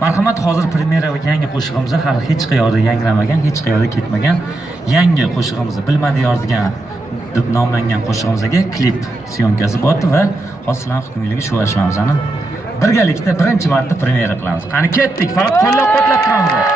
Marhamat, hozir premyera yangi qo'shig'imiz hali hech qayerda yangramagan, hech qayerda ketmagan yangi qo'shig'imiz Bilmadi yordigan deb nomlangan qo'shig'imizga klip syomkasi bo'ldi va hozir hukmligi shu ashlamizani birgalikda birinchi marta premyera qilamiz. Qani ketdik, faqat qo'llab-quvvatlab turamiz.